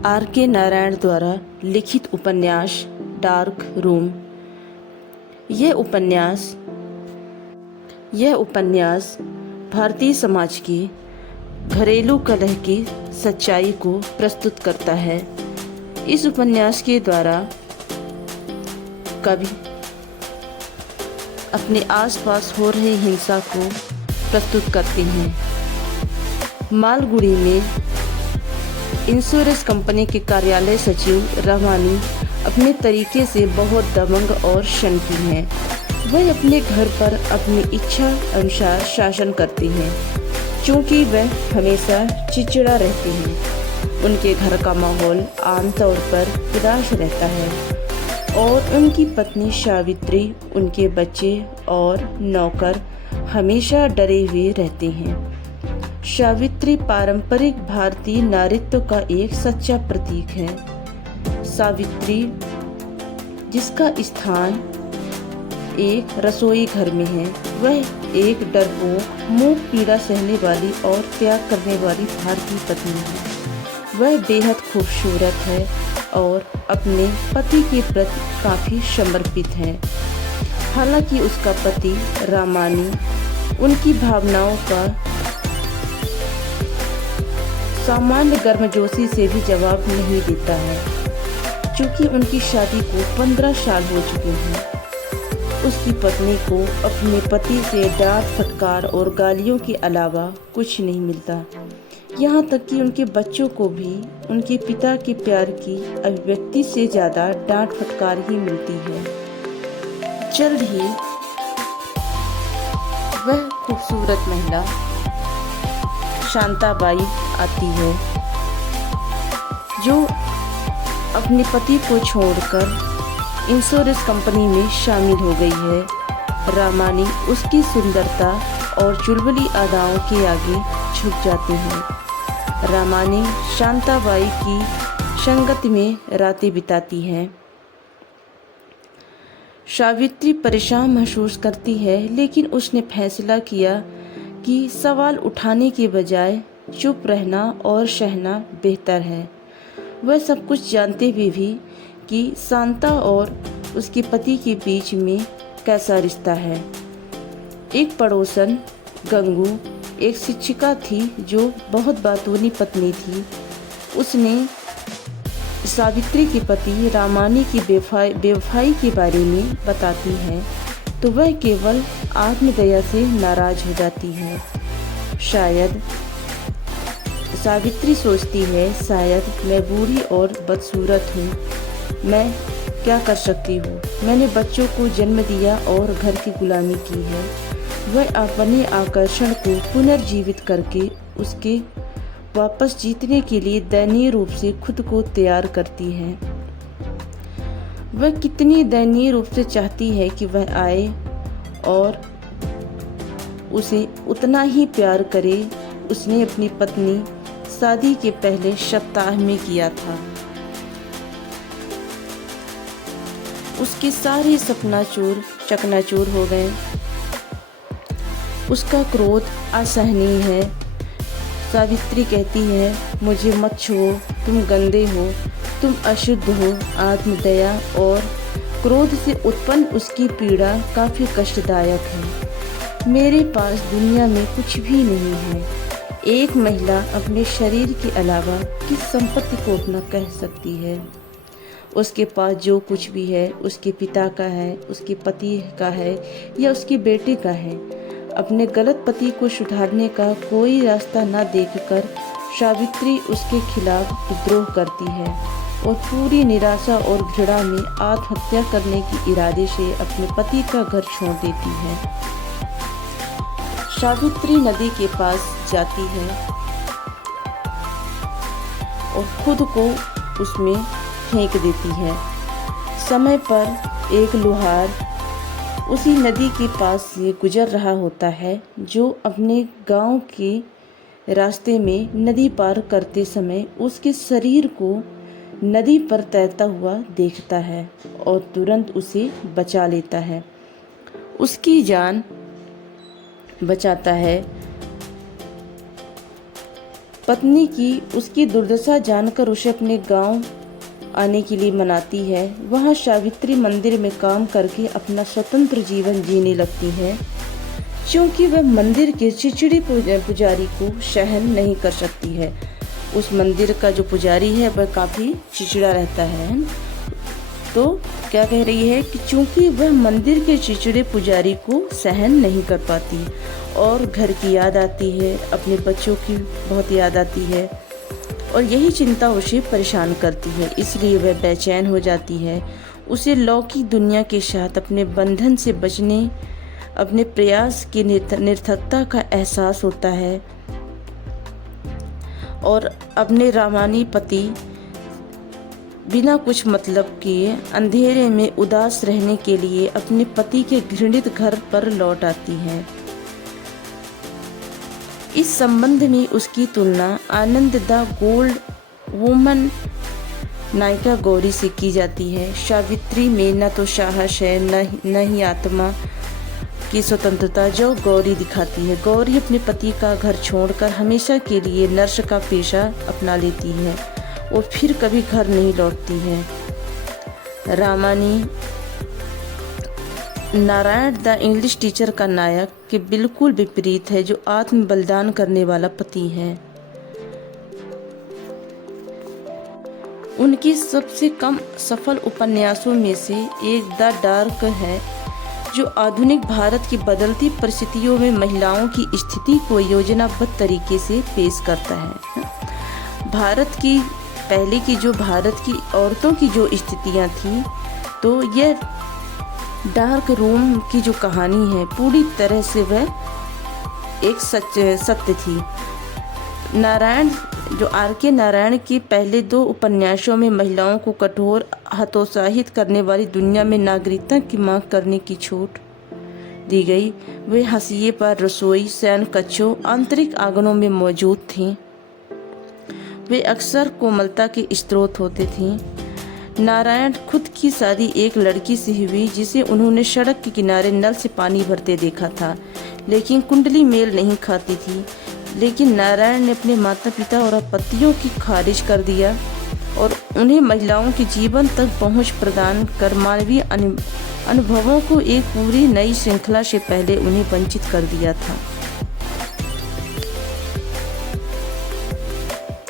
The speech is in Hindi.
R.K. नारायण द्वारा लिखित उपन्यास डार्क रूम। यह उपन्यास भारतीय समाज की घरेलू कलह की सच्चाई को प्रस्तुत करता है। इस उपन्यास के द्वारा कवि अपने आसपास हो रही हिंसा को प्रस्तुत करते हैं। मालगुड़ी में इंश्योरेंस कंपनी के कार्यालय सचिव रामानी अपने तरीके से बहुत दबंग और शंकी हैं। वह अपने घर पर अपनी इच्छा अनुसार शासन करती हैं, क्योंकि वह हमेशा चिड़चिड़ा रहती हैं। उनके घर का माहौल आमतौर पर उदास रहता है और उनकी पत्नी सावित्री, उनके बच्चे और नौकर हमेशा डरे हुए रहते हैं। सावित्री पारंपरिक भारतीय नारीत्व का एक सच्चा प्रतीक है। सावित्री, जिसका स्थान एक रसोई घर में है, वह एक डरपोक, मुंह पीड़ा सहने वाली और त्याग करने वाली भारतीय पत्नी है। वह बेहद खूबसूरत है और अपने पति के प्रति काफी समर्पित है। हालांकि उसका पति रामानी उनकी भावनाओं का सामान्य गर्मजोशी से भी जवाब नहीं देता है। क्योंकि उनकी शादी को 15 साल हो चुके हैं, उसकी पत्नी को अपने पति से डांट फटकार और गालियों के अलावा कुछ नहीं मिलता। यहाँ तक कि उनके बच्चों को भी उनके पिता के प्यार की अभिव्यक्ति से ज्यादा डांट फटकार ही मिलती है। जल्द ही वह खूबसूरत महिला शांताबाई आती है, जो अपने पति को छोड़कर इंश्योरेंस कंपनी में शामिल हो गई है। रामानी उसकी सुंदरता और चुलबुली अदाओं के आगे झुक जाते हैं। रामानी शांताबाई की संगति में रातें बिताती है। सावित्री परेशान महसूस करती है, लेकिन उसने फैसला किया कि सवाल उठाने के बजाय चुप रहना और सहना बेहतर है। वह सब कुछ जानते हुए भी कि शांता और उसके पति के बीच में कैसा रिश्ता है। एक पड़ोसन गंगू एक शिक्षिका थी जो बहुत बातूनी पत्नी थी। उसने सावित्री के पति रामानी की बेवफाई के बारे में बताती है तो वह केवल आत्मदया से नाराज हो जाती है। शायद सावित्री सोचती है, शायद मैं बूढ़ी और बदसूरत हूँ, मैं क्या कर सकती हूँ। मैंने बच्चों को जन्म दिया और घर की गुलामी की है। वह अपने आकर्षण को पुनर्जीवित करके उसके वापस जीतने के लिए दयनीय रूप से खुद को तैयार करती है। वह कितनी दयनीय रूप से चाहती है कि वह आए और उसे उतना ही प्यार करे उसने अपनी पत्नी शादी के पहले सप्ताह में किया था। उसके सारे सपना चकनाचूर हो गए। उसका क्रोध असहनीय है। सावित्री कहती है, मुझे मत छुओ, तुम गंदे हो, तुम अशुद्ध हो। आत्मदया और क्रोध से उत्पन्न उसकी पीड़ा काफी कष्टदायक है। मेरे पास दुनिया में कुछ भी नहीं है। एक महिला अपने शरीर के अलावा किस संपत्ति को अपना कह सकती है। उसके पास जो कुछ भी है उसके पिता का है, उसके पति का है या उसके बेटे का है। अपने गलत पति को सुधारने का कोई रास्ता न देखकर सावित्री उसके खिलाफ विद्रोह करती है और पूरी निराशा और घृणा में आत्महत्या करने के इरादे से अपने पति का घर छोड़ देती है। सावित्री नदी के पास जाती है और खुद को उसमें फेंक देती है। समय पर एक लोहार उसी नदी के पास से गुजर रहा होता है, जो अपने गांव के रास्ते में नदी पार करते समय उसके शरीर को नदी पर तैरता हुआ देखता है और तुरंत उसे बचा लेता है, उसकी जान बचाता है। पत्नी की उसकी दुर्दशा जानकर उसे अपने गांव आने के लिए मनाती है। वहां सावित्री मंदिर में काम करके अपना स्वतंत्र जीवन जीने लगती है, क्योंकि वह मंदिर के चिड़चिड़े पुजारी को सहन नहीं कर सकती है। उस मंदिर का जो पुजारी है वह काफ़ी चिड़चिड़ा रहता है। तो क्या कह रही है कि चूंकि वह मंदिर के चिड़चिड़े पुजारी को सहन नहीं कर पाती और घर की याद आती है, अपने बच्चों की बहुत याद आती है और यही चिंता उसे परेशान करती है, इसलिए वह बेचैन हो जाती है। उसे लौकिक दुनिया के साथ अपने बंधन से बचने, अपने प्रयास की निरर्थकता का एहसास होता है और अपने रामानी पति बिना कुछ मतलब किए अंधेरे में उदास रहने के लिए अपने पति के घृणित घर पर लौट आती है। इस संबंध में उसकी तुलना आनंद द गोल्ड वुमन नायिका गौरी से की जाती है। सावित्री में न तो साहस है न ही आत्मा की स्वतंत्रता जो गौरी दिखाती है। गौरी अपने पति का घर छोड़कर हमेशा के लिए नर्स का पेशा अपना लेती है और फिर कभी घर नहीं लौटती है। Ramani Narayan the English teacher का नायक के बिल्कुल विपरीत है, जो आत्म बलिदान करने वाला पति है। उनकी सबसे कम सफल उपन्यासों में से एक द डार्क है, जो आधुनिक भारत की बदलती परिस्थितियों में महिलाओं की स्थिति को योजनाबद्ध तरीके से पेश करता है। भारत की पहले की जो भारत की औरतों की जो स्थितियां थी, तो यह डार्क रूम की जो कहानी है पूरी तरह से वह एक सत्य थी। नारायण जो R.K. नारायण के पहले 2 उपन्यासों में महिलाओं को कठोर हतोत्साहित करने वाली दुनिया में नागरिकता की मांग करने की छूट दी गई। वे हाशिए पर रसोई, शयन कक्षों, आंतरिक आंगनों में मौजूद थीं। वे अक्सर कोमलता के स्रोत होते थे। नारायण खुद की शादी एक लड़की से हुई जिसे उन्होंने सड़क के किनारे नल से पानी भरते देखा था, लेकिन कुंडली मेल नहीं खाती थी। लेकिन नारायण ने अपने माता पिता और आपत्तियों की खारिज कर दिया और उन्हें महिलाओं के जीवन तक पहुंच प्रदान कर मानवीय अनुभवों को एक पूरी नई श्रृंखला से पहले उन्हें वंचित कर दिया था।